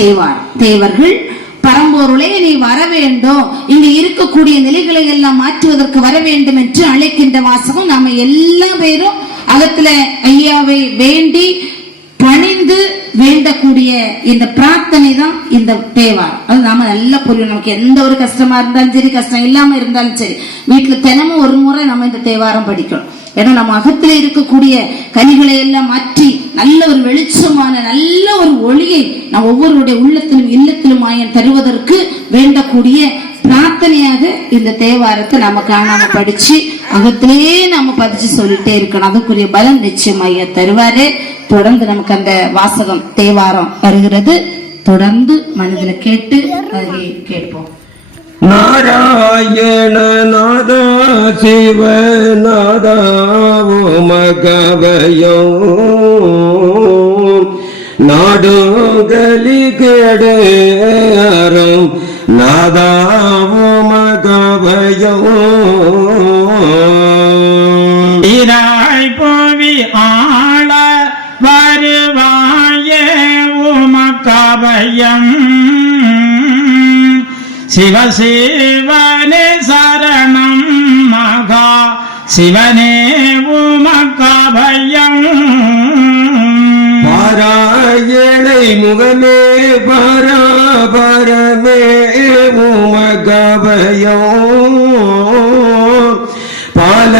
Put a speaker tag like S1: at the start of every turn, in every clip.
S1: தேவார் தேவர்கள் பரம்பொருளே நீ வர வேண்டும் இங்க இருக்கக்கூடிய நிலைகளை எல்லாம் மாற்றுவதற்கு வர வேண்டும் என்று அழைக்கின்ற வாசகம் நாம எல்லா பேரும் அகத்துல ஐயாவை வேண்டி பணிந்து வேண்டக்கூடிய இந்த பிரார்த்தனை தான் இந்த தேவார் அது நாம நல்லா புரியும் நமக்கு எந்த ஒரு கஷ்டமா இருந்தாலும் சரி கஷ்டம் இல்லாம இருந்தாலும் சரி வீட்டுல தினமும் ஒரு முறை நம்ம இந்த தேவாரம் படிக்கணும். ஏன்னா நம்ம அகத்துல இருக்கக்கூடிய கனிகளை எல்லாம் மாற்றி நல்ல ஒரு வெளிச்சமான நல்ல ஒரு ஒளியை நம் ஒவ்வொருடைய உள்ளத்திலும் இல்லத்திலும் ஆயன் தருவதற்கு வேண்டக்கூடிய பிரார்த்தனையாக இந்த தேவாரத்தை நம்ம காணாம படிச்சு அகத்திலேயே நாம பதிச்சு சொல்லிட்டே இருக்கணும். அதுக்குரிய பலன் நிச்சயம் ஐயா தருவாரு. தொடர்ந்து நமக்கு அந்த வாசகம் தேவாரம் வருகிறது. தொடர்ந்து மனதில் கேட்டு அதை கேட்போம்.
S2: நாராயண நாத சிவ நாதாவோ மகவயோ நாடுகலி கேடரம் நாதாவோ மகவயோ
S3: இராய் போவி ஆள வருவாயே உமக்கபயம் சிவசேவனே சரணம் மகா. சிவனே உமக்கபயம்.
S2: பாராயணை முகமே பராபரமே உமகவயோ பல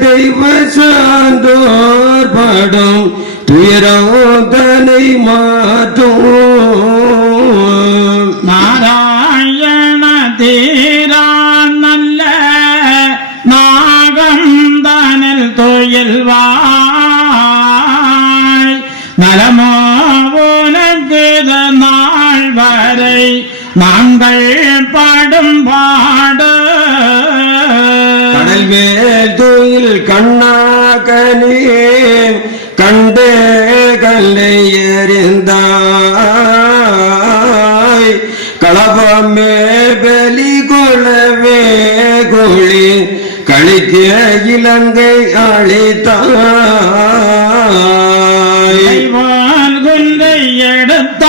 S2: தெய்வ சான்றோர் படம் துயரோதனை மாற்றும்.
S3: நாங்கள் படும் பாடு.
S2: கடல் மேல் துயில் கண்ணாகனே கண்டே கல்லை எறிந்தாய். களபமே பலி கொளவே கோழி கழிக்க இலங்கை அழித்தாய்.
S3: குன்றை எடுத்தாய்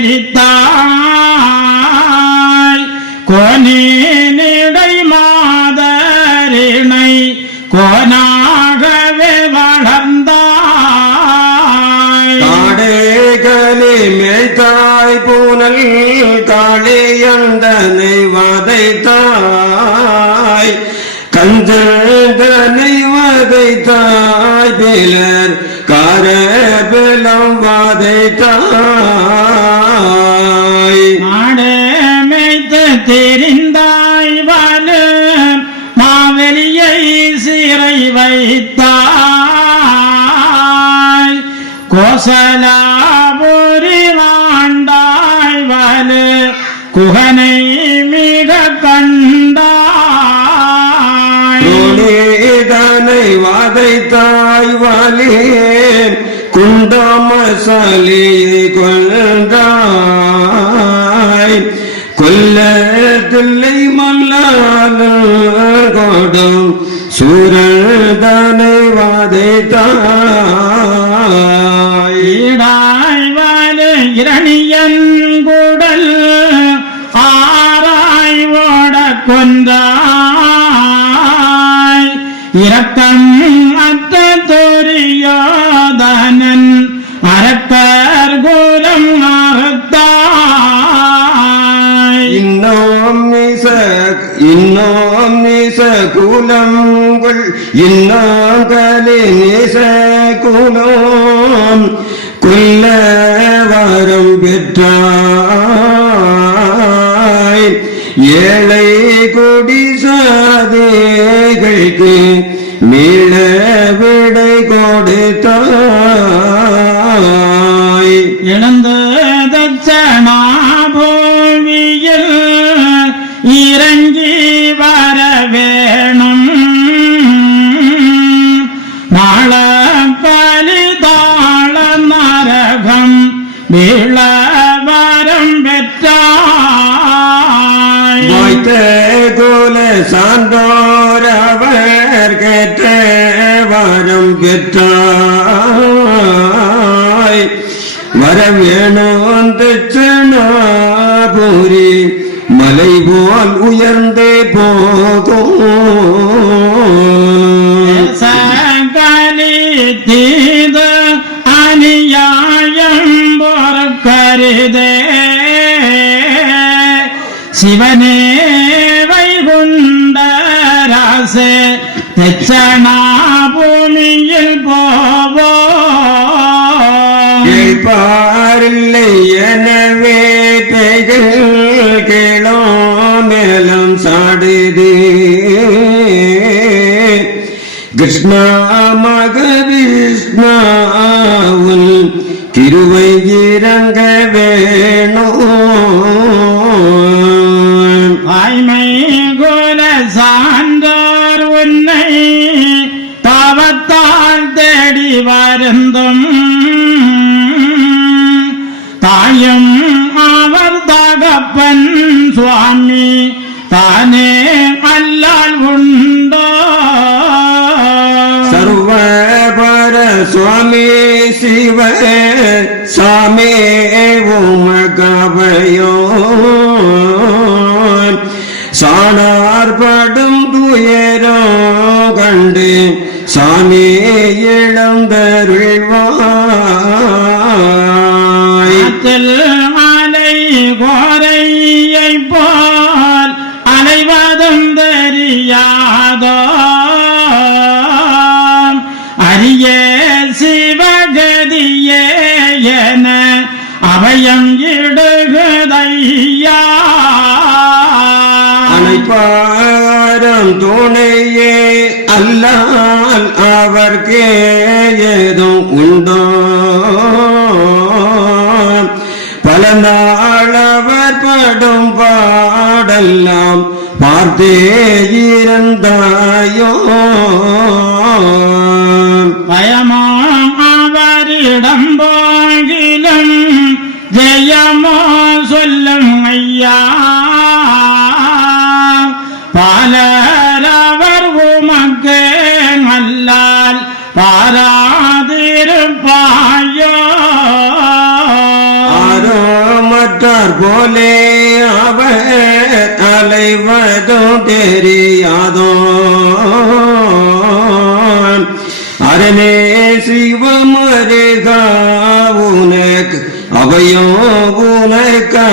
S3: தனை எரித்தாய் கோனிடை மாதரிணை கோனாகவே வளர்ந்தாய்
S2: காடேகலே மேய்த்தாய் பூனல் காளியந்தனை வதைத்தாய் கஞ்சந்தனை வதைத்தாய் பிலர் காரபலம் வதைத்தாய்.
S3: தெரிந்தாய் வாழு மாவெளியை சிறை வைத்தாய். கோசலாபுரி வாண்டாய் வாழு குகனை மிக கண்டாய்.
S2: வாதைத்தாய் வதைத்தாய் வலியேன் குண்டமசலி கொண்டாய் மல்லாலும் கொடும் சூரதனை வதைத்தாய்
S3: ஈடாய் வாழு இரணியன்
S2: குலங்கள் இன்னோம் நேச குலம் கொல்ல வாரம் பெற்றாய். ஏழை கொடி சாதேகைக்கு மீள விடை கொடுத்தாய்.
S3: இழந்த இழந்து தட்சணாபூமியில் இறங்கி வீழ வரம் பெற்றாய்
S2: வாய்த்த குல சான்றோர் அவர் கேட்ட வரம் பெற்றாய். வரவேணும் தட்சணாபுரி மலை போல் உயர்ந்தே போகும்
S3: சகலி தீத பொறுக்கருதே சிவனே வைகுண்டராசே தெச்சனா பூமியில் போவோ.
S2: கேட்பாரில்லை எனவே பெயர்கள் கேளோ மேலும் சாடுது. கிருஷ்ணா மக மகவிஷ்ணாவுல் திருவை இறங்க வேணும்.
S3: ஆய்மை கோல சான்றார் உன்னை பாவத்தால் தேடி வருந்தும். தாயும் அவர் தகப்பன் சுவாமி தானே அல்லால் உண்டோ.
S2: சர்வபர சுவாமி சிவே சாமே உமகவையோன் சாணார்படும் துயரோ கண்டு சாமி
S3: இடுகுதையா.
S2: அனைப்பாரம் துணையே அல்லால் அவர்க்கே ஏதும் உண்டோ. பல நாள் அவர் படும் பாடெல்லாம் பார்த்தே இருந்தாயோ
S3: பயமாம் அவரிடம் போகிலும் ஜெயமோ சொல்லும் ஐயா. பாலரவர் உமக்கு நல்லால் பாராதிருப்பாயோ.
S2: ஆரோ மற்றார் போலே அவர் அலைவதும் தெரியாதோ. அவையோ உனக்கு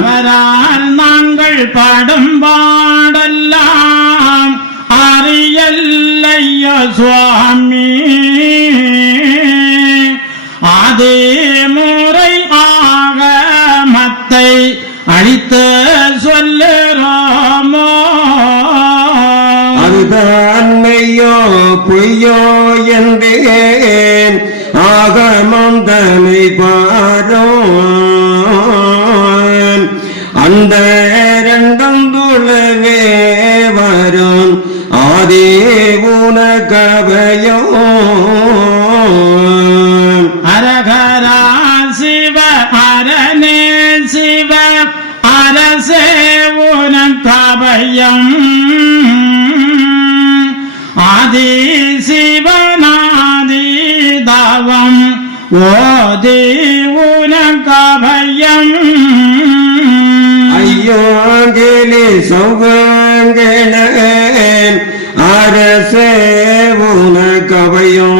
S3: அவரால் நாங்கள் பாடும் பாடெல்லாம் அறியல்லையா சுவாமி? அதே முறை ஆக மத்தை அழித்த
S2: ஆகமம் பாரோன். அந்த ரெண்டும் துளவே வரும் ஆதே உனக்கவையோ
S3: அரகரா சிவ அரணே சிவ அரசே உனக்கபயம் ஓதி உனக்கபயம்
S2: ஐயோ கேலி அரசே உனக்கவையோ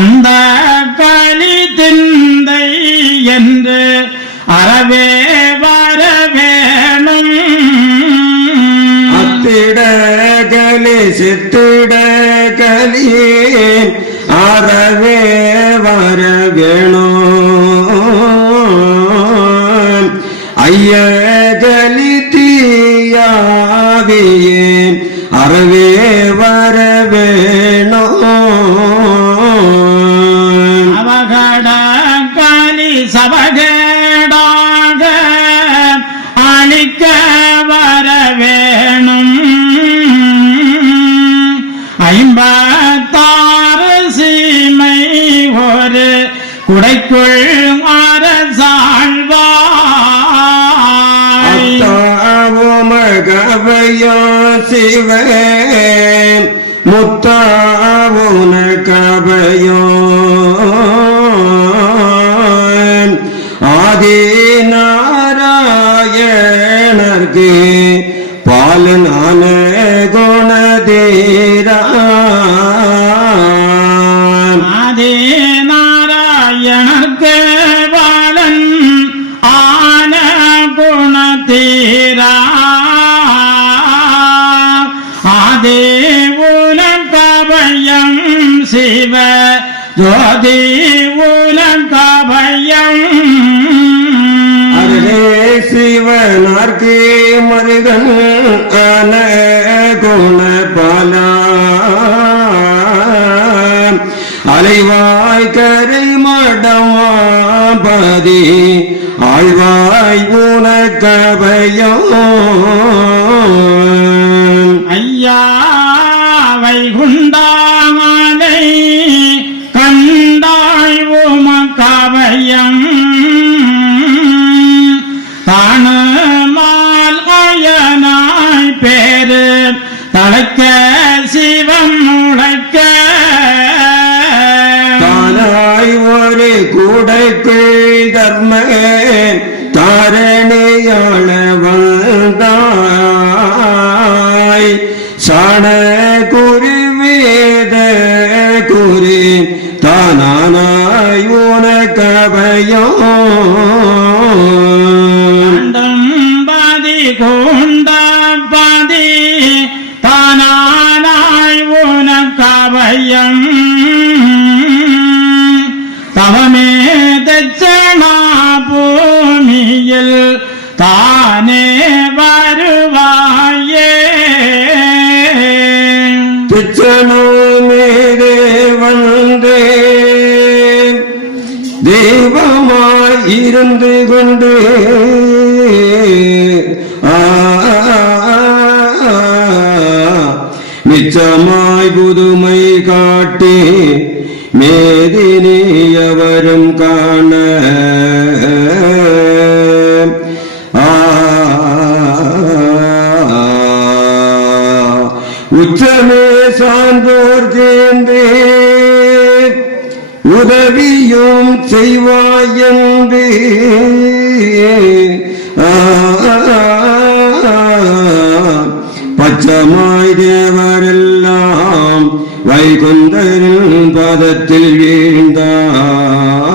S3: அந்த பலி திந்தை என்று அறவே வர வேணும்
S2: அத்திட கலி சித்திட கலி அறவே வர வேணும் ஐய கலி தீயாவியே அறவே வர அத்தாவுமகவையோ சிவ முத்தாவுன கவையோ ஆதி நாராயணர்க்கு பாலனான
S3: குணதே சிவ ஜோதி உலகபயம்
S2: அருகே சிவனார்க்கு மருகன் ஆன குணபால அலைவாய் கரை மடமாபதி ஆழ்வாய் உனக்கபயம்
S3: ஐயா வைகுண்டாமலை தலைக்க சிவம் முளைக்க
S2: தானாய் ஒரு கூடைக்குள் தர்ம தாரணியாள வந்தாய் சாண குறி வேத குறி தானானாய் உனக்கபயம்
S3: பாதி கொண்டபதி தானானாய் உனக்கவயம். தவமே தச்சனா பூமியில் தானே வருவாயே.
S2: துச்சனோ மேலே வந்தே தெய்வமாய் இருந்து கொண்டே ஆ, புதுமை காட்டி மேதினியவரும் காண. உச்சமே சான்றோர் சேர்ந்தே உதவியும் செய்வாயன்று அச்சமாய் தேவரெல்லாம் வைகுந்தரின் பாதத்தில் வீழ்ந்தார்.